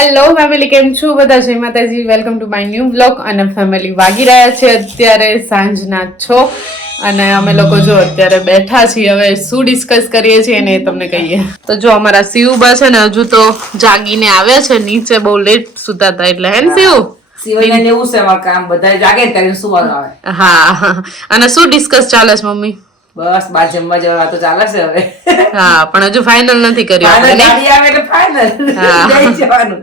Hello family, કેમ છો બધા? જય માતાજી, welcome to my new blog. અને ફેમિલી વાગી રહ્યા છે અત્યારે સાંજના 6 અને અમે લોકો જો અત્યારે બેઠા છીએ. હવે શું ડિસ્કસ કરીએ છીએ ને એ તમને કહીએ. તો જો અમારા શિવબા છે ને હજુ તો જાગીને આવ્યા છે, નીચે બહુ લેટ સુતા હતા એટલે. હે ને શિવ? સિવાયને એવું છે અમાર કામ, બધા જાગે ત્યારે સુવાનું આવે. હા. અને શું ડિસ્કસ ચાલે છે મમ્મી? બસ બાર જમવા જવા તો ચાલે છે હવે. હા, પણ હજુ ફાઇનલ નથી કર્યું આપણે. ગાડી આવે એટલે ફાઇનલ જઈ જવાનું.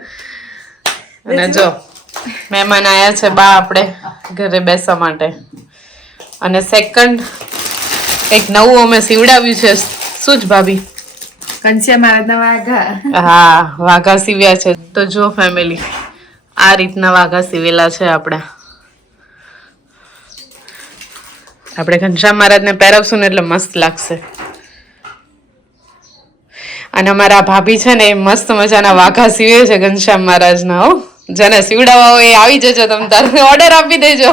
અને જો મહેમાન આયા છે બા આપણે ઘરે બેસવા માટે. અને સેકન્ડ એક નવું અમે સીવડાવ્યું છે. શું જ ભાભી? કંચિયા મહારાજના વાઘા. હા, વાઘા સીવ્યા છે. તો જો ફેમિલી, આ રીતના વાઘા સીવેલા છે આપણે ઘનશ્યામ મહારાજને પહેરવશું ને એટલે મસ્ત લાગશે. અને અમારા ભાભી છે ને એ મસ્ત મજાના વાઘા સીવે છે ઘનશ્યામ મહારાજના. હો, જેને સીવડાવવા હોય એ આવી જજો, તમે તારે ઓર્ડર આપી દેજો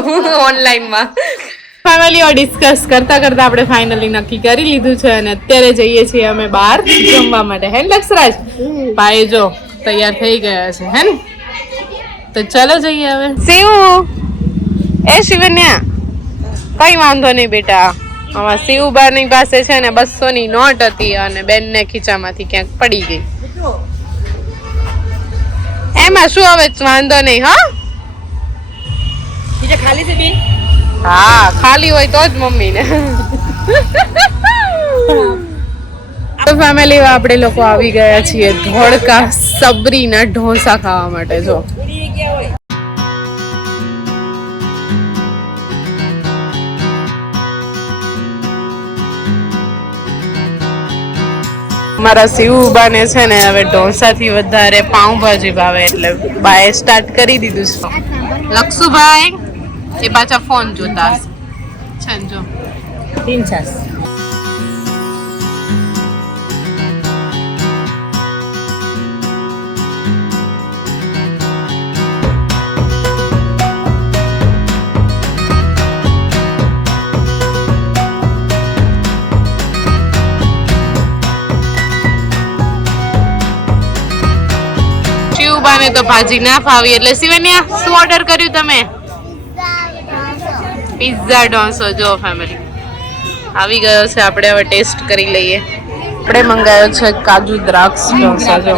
ઓનલાઈનમાં. ફેમિલીઓ ડિસ્કસ કરતા કરતા આપણે ફાઇનલી નક્કી કરી લીધું છે અને અત્યારે જઈએ છીએ અમે બહાર જમવા માટે. હે ને લક્ષરાજ? ભાઈ જો તૈયાર થઈ ગયા છે. હે ને? તો ચલો જઈએ હવે. શિવ, એ શિવન્યા, કઈ વાંધો નહીં બેટા. આમાં શિવબાની પાસે છે ને 200 ની નોટ હતી અને બેનને ખીચામાંથી ક્યાંક પડી ગઈ. એમાં શું હવે, વાંધો નહીં. હા, ખાલી છે બેન? હા, ખાલી હોય તો જ મમ્મીને. તો ફેમિલી આપણે લોકો આવી ગયા છીએ ધોળકા સબરીના ઢોસા ખાવા માટે. જો મારા શિવબાને છે ને હવે ઢોસાથી વધારે પાઉંભાજી ભાવે એટલે બાએ સ્ટાર્ટ કરી દીધું છે. લક્ષુભાઈ એ પાછા ફોન જોતા છે ને. જો શિવબાને તો ભાજી ના ફાવી એટલે શિવન્યા શું ઓર્ડર કર્યું તમે? પિઝા ઢોસો. જો ફેમિલી આવી ગયો છે, આપણે હવે ટેસ્ટ કરી લઈએ. આપણે મંગાવ્યો છે કાજુ દ્રાક્ષ ઢોસા. જો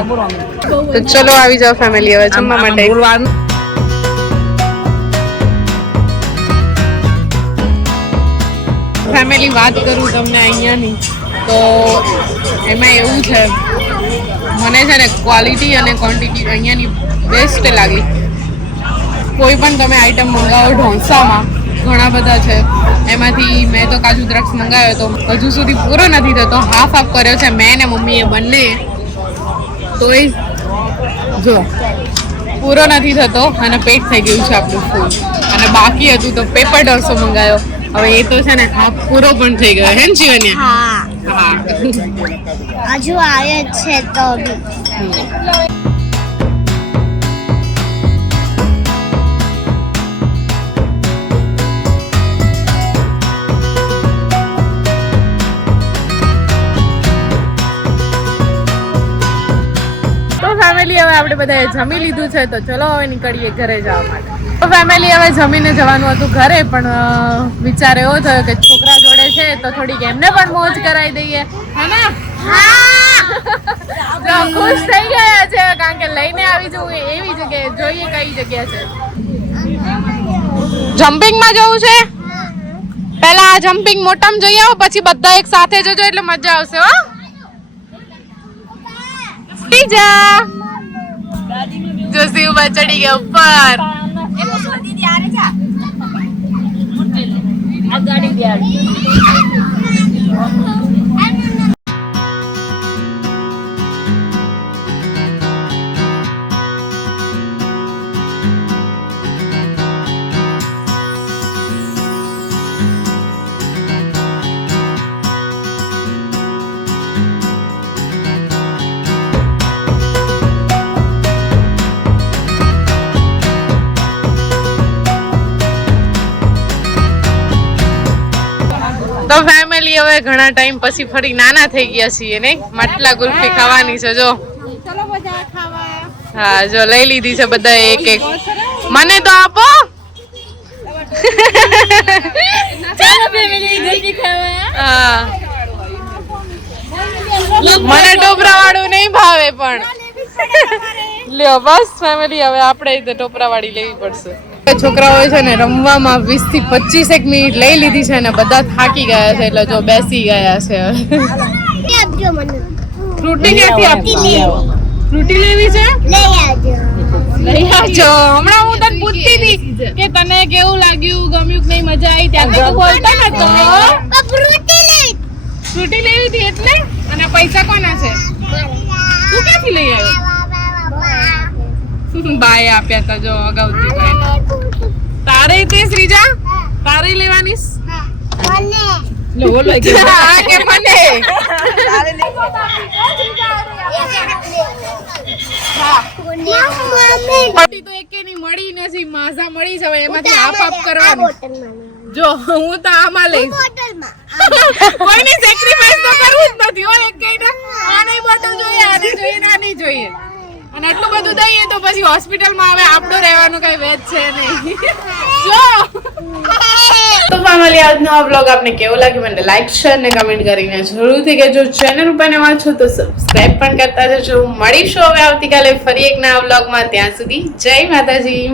તો ચલો આવી જાઓ ફેમિલી હવે જમવા માટે. ફેમિલી વાત કરું તમને અહીંયાની તો એમાં એવું છે, મને છે ને ક્વોલિટી અને ક્વોન્ટિટી અહીંયાની બેસ્ટ લાગી. કોઈ પણ તમે આઈટમ મંગાવો ઢોસામાં ઘણા બધા છે, એમાંથી મેં તો કાજુ દ્રાક્ષ મંગાવ્યો તો હજુ સુધી પૂરો નથી થતો. હાફ કર્યો છે મેં ને મમ્મીએ બંને, તોય જો પૂરો નથી થતો અને પેટ થઈ ગયું છે આપણું ફૂલ. અને બાકી હતું તો પેપર ઢોસો મંગાવ્યો, હવે એ તો છે ને હાફ પૂરો પણ થઈ ગયો. હે ને જીવન્યા? હા, હજુ આવે છે તો ફેમિલી હવે આપણે બધાએ જમી લીધું છે તો ચલો હવે નીકળીએ ઘરે જવા માટે. તો ફેમિલી હવે જમીને જવાનું હતું ઘરે, પણ વિચાર એવો થયો કે છોકરા જોડે છે તો થોડીક એમને પણ મોજ કરાવી દઈએ. હે ને? તો ખુશ થઈ ગયા છે કારણ કે લઈને આવી જવું એવી જગ્યાએ. જોઈએ કઈ જગ્યા છે. જમ્પિંગમાં જવું છે. પહેલા આ જમ્પિંગ મોટામાં જઈ આવો, પછી બધા એક સાથે જજો એટલે મજા આવશે. હો, જા જો શિવબા ચડી ગયા ઉપર. તો ફેમિલી હવે ઘણા ટાઈમ પછી ફરી નાના થઈ ગયા છીએ ને. માટલા ગુલ્ફી ખાવાની છે. જો હા જો લઈ લીધી છે બધા એક એક. મને તો આપો. હા મને ટોપરા વાળું નહીં ભાવે પણ લ્યો બસ ફેમિલી હવે આપણે ટોપરા વાળી લેવી પડશે. છોકરાઓ છે ને રમવામાં 20 થી 25 મિનિટ લઈ લીધી છે ને બધા થાકી ગયા છે એટલે જો બેસી ગયા છે. આપજો મને ફ્રૂટી ક્યાંથી આપી? ફ્રૂટી લેવી છે? લઈ આવજો લઈ આવજો. હમણાં હું તને પૂછતી હતી કે તને કેવું લાગ્યું, ગમ્યું કે નહીં, મજા આવી? ત્યાં તો બોલતા નતો. ફ્રૂટી લેવી હતી એટલે? અને પૈસા કોના છે? તું ક્યાંથી લઈ આવ્યો? બાય આપ્યા હતા જો અગાઉથી ભાઈ. તારે તે શ્રીજા તારે લેવાની હા કે મને પટ્ટી તો એકેની મળી નથી, માઝા મળી છે, હવે એમાંથી આપ કરવાનું. જો હું તો આમાં લઈશ. કોઈની સેક્રિફાઈસ તો કરવું જ નથી હો. એકેયને આની બોટલ જોઈએ, આની જોઈએ, આની જોઈએ. અને આટલું બધું દઈએ તો પછી હોસ્પિટલમાં હવે આપણું રહેવાનું કઈ વેચ છે નહીં. જો તો ફેમિલી આજનો આ વ્લોગ આપને કેવો લાગ્યો મને લાઈક શેર ને કમેન્ટ કરીને જરૂરથી કહેજો. ચેનલ ઉપર નવા છો તો સબસ્ક્રાઇબ પણ કરતા જજો. મળીશું હવે આવતીકાલે ફરી એક નવા વ્લોગમાં. ત્યાં સુધી જય માતાજી.